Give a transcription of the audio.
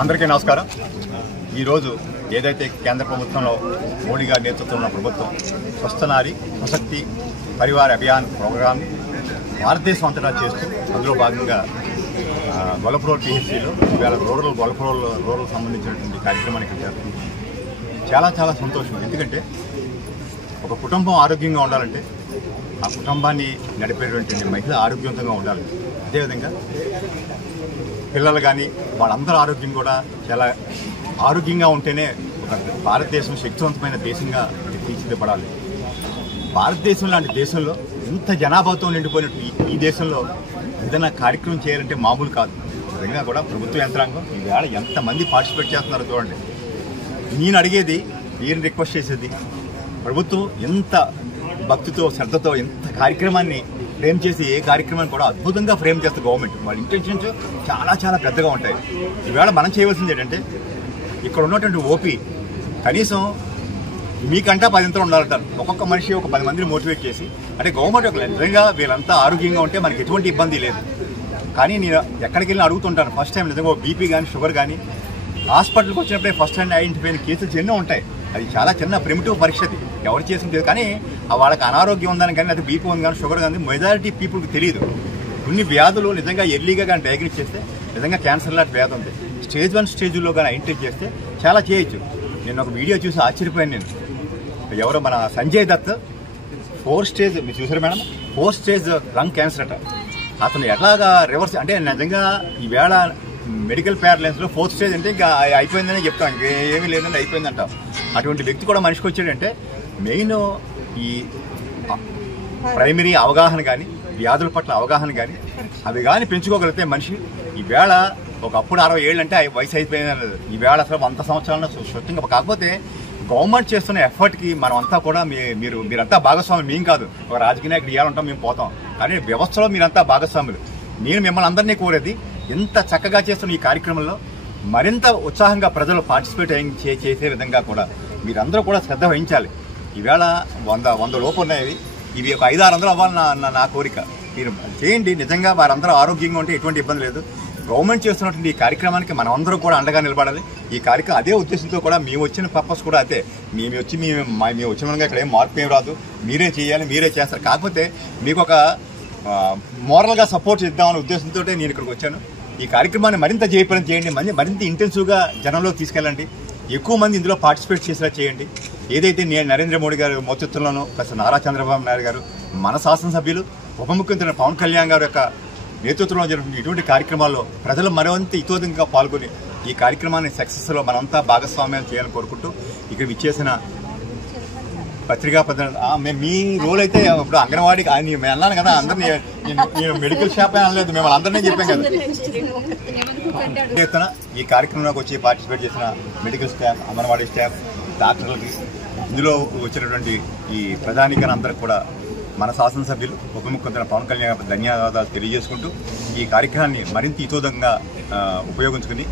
అందరికీ నమస్కారం। ఈరోజు ఏదైతే కేంద్ర ప్రభుత్వంలో మోడీ గారి నేతృత్వంలో ప్రభుత్వం స్వస్థ నారీ స్వశక్తి పరివార్ అభియాన్ ప్రోగ్రామ్ భారతదేశం అంతటా చేస్తూ అందులో భాగంగా గొల్లప్రోల్ టీహెచ్సీలో ఇవాళ రూరల్ సంబంధించినటువంటి కార్యక్రమానికి చేస్తుంది। చాలా సంతోషం। ఎందుకంటే ఒక కుటుంబం ఆరోగ్యంగా ఉండాలంటే ఆ కుటుంబాన్ని నడిపేటువంటి మహిళ ఆరోగ్యవంతంగా ఉండాలి। అదేవిధంగా పిల్లలు కానీ వాళ్ళందరూ ఆరోగ్యం కూడా చాలా ఆరోగ్యంగా ఉంటేనే ఒక భారతదేశం శక్తివంతమైన దేశంగా తీర్చిదిద్దబడాలి। భారతదేశం లాంటి దేశంలో ఇంత జనాభాతో నిండిపోయినట్టు ఈ దేశంలో ఏదైనా కార్యక్రమం చేయాలంటే మామూలు కాదు। నిజంగా కూడా ప్రభుత్వ యంత్రాంగం ఈవేళ ఎంతమంది పార్టిసిపేట్ చేస్తున్నారో చూడండి। నేను అడిగేది, నేను రిక్వెస్ట్ చేసేది, ప్రభుత్వం ఎంత భక్తితో శ్రద్ధతో ఎంత కార్యక్రమాన్ని ఫ్రేమ్ చేసి ఏ కార్యక్రమాన్ని కూడా అద్భుతంగా ఫ్రేమ్ చేస్తే గవర్నమెంట్ వాళ్ళ ఇంటెన్షన్స్ చాలా పెద్దగా ఉంటాయి। ఈవేళ మనం చేయవలసింది ఏంటంటే ఇక్కడ ఉన్నటువంటి ఓపీ కనీసం మీకంటా 10 ఇంతలు ఉండాలంటారు। ఒక్కొక్క మనిషి ఒక 10 మందిని మోటివేట్ చేసి అంటే గవర్నమెంట్ ఒక నిజంగా వీళ్ళంతా ఆరోగ్యంగా ఉంటే మనకి ఎటువంటి ఇబ్బంది లేదు। కానీ నేను ఎక్కడికి వెళ్ళినా అడుగుతుంటాను, ఫస్ట్ టైం నిజంగా బీపీ కానీ షుగర్ కానీ హాస్పిటల్కి వచ్చినప్పుడే ఫస్ట్ హ్యాండ్ ఐడెంటిఫై అయిన కేసులు ఎన్నో ఉంటాయి। అది చాలా చిన్న ప్రిమిటివ్ పరీక్షది, ఎవరు చేసింది కానీ వాళ్ళకి అనారోగ్యం ఉందని కానీ అది బీపీ ఉంది కానీ షుగర్ కానీ మెజారిటీ పీపుల్కి తెలియదు। కొన్ని వ్యాధులు నిజంగా ఎర్లీగా కానీ డయాగ్నోస్ చేస్తే నిజంగా క్యాన్సర్ లాంటి వ్యాధి ఉంది, స్టేజ్ 1 స్టేజ్లో కానీ ఐడెంటిఫై చేస్తే చాలా చేయొచ్చు। నేను ఒక వీడియో చూసి ఆశ్చర్యపోయాను। నేను ఎవరో మన సంజయ్ దత్ 4 స్టేజ్ మీరు చూసారు మేడం, 4 స్టేజ్ లంగ్ క్యాన్సర్ అట। అతను ఎట్లాగా రివర్స్ అంటే నిజంగా ఈవేళ మెడికల్ ప్యారలైన్స్లో 4th స్టేజ్ అంటే ఇంకా అయిపోయిందని చెప్తాం, ఇంకేమీ లేదంటే అయిపోయిందంట। అటువంటి వ్యక్తి కూడా మనిషికి వచ్చాడంటే మెయిన్ ఈ ప్రైమరీ అవగాహన కానీ వ్యాధుల పట్ల అవగాహన కానీ అవి కానీ పెంచుకోగలిగితే మనిషి ఈవేళ ఒకప్పుడు 60 ఏళ్ళు అంటే వయసు అయిపోయింది, ఈవేళ అసలు 100 సంవత్సరాలను సొంతంగా కాకపోతే గవర్నమెంట్ చేస్తున్న ఎఫర్ట్కి మనం అంతా కూడా మీరంతా భాగస్వాములు, మేము కాదు ఒక రాజకీయ నాయకుడు ఇవ్వాలంటాం మేము పోతాం, కానీ వ్యవస్థలో మీరంతా భాగస్వాములు। నేను మిమ్మల్ని అందరినీ కోరేది ఇంత చక్కగా చేస్తున్న ఈ కార్యక్రమంలో మరింత ఉత్సాహంగా ప్రజలు పార్టిసిపేట్ చేసే విధంగా కూడా మీరందరూ కూడా శ్రద్ధ వహించాలి। ఈవేళ 100 లోపు ఉన్నాయి, ఇవి ఒక 500-600 అవ్వాలని నా కోరిక। మీరు చేయండి, నిజంగా వారందరూ ఆరోగ్యంగా ఉంటే ఎటువంటి ఇబ్బంది లేదు। గవర్నమెంట్ చేస్తున్నటువంటి ఈ కార్యక్రమానికి మనం అందరూ కూడా అండగా నిలబడాలి। ఈ కార్యక్రమం అదే ఉద్దేశంతో కూడా మేము వచ్చిన పర్పస్ కూడా అదే, మేము వచ్చిన విధంగా ఇక్కడ ఏం మార్పు ఏం రాదు, మీరే చేయాలి, మీరే చేస్తారు। కాకపోతే మీకు ఒక మోరల్గా సపోర్ట్ ఇద్దామనే ఉద్దేశంతో నేను ఇక్కడికి వచ్చాను। ఈ కార్యక్రమాన్ని మరింత జయప్రదం చేయండి, మరింత ఇంటెన్సివ్గా జనంలోకి తీసుకెళ్ళండి, ఎక్కువ మంది ఇందులో పార్టిసిపేట్ చేసేలా చేయండి। ఏదైతే నరేంద్ర మోడీ గారు నేతృత్వంలోనూ ప్లస్ నారా చంద్రబాబు నాయుడు గారు, మన శాసనసభ్యులు, ఉప ముఖ్యమంత్రి పవన్ కళ్యాణ్ గారు యొక్క నేతృత్వంలో జరుగుతున్న ఇటువంటి కార్యక్రమాల్లో ప్రజలు మరింత ఇతోదంగా పాల్గొని ఈ కార్యక్రమాన్ని సక్సెస్లో మనంతా భాగస్వామ్యం చేయాలని కోరుకుంటూ ఇక్కడ విచ్చేసిన పత్రికా ప్రతినిధి మీ రోల్ అయితే ఇప్పుడు అంగన్వాడీ మేము అన్నాను కదా, అందరినీ నేను మెడికల్ షాప్ అనలేదు, మేము అందరినీ చెప్పాం కదా। ఈ కార్యక్రమంలోకి వచ్చి పార్టిసిపేట్ చేసిన మెడికల్ స్టాఫ్, అంగన్వాడీ స్టాఫ్, డాక్టర్లకి, ఇందులో వచ్చినటువంటి ఈ ప్రధానికైన అందరికి కూడా మన శాసనసభ్యులు ఉప ముఖ్యమంత్రి పవన్ కళ్యాణ్ ధన్యవాదాలు తెలియజేసుకుంటూ ఈ కార్యక్రమాన్ని మరింత ఇతోదంగా ఉపయోగించుకుని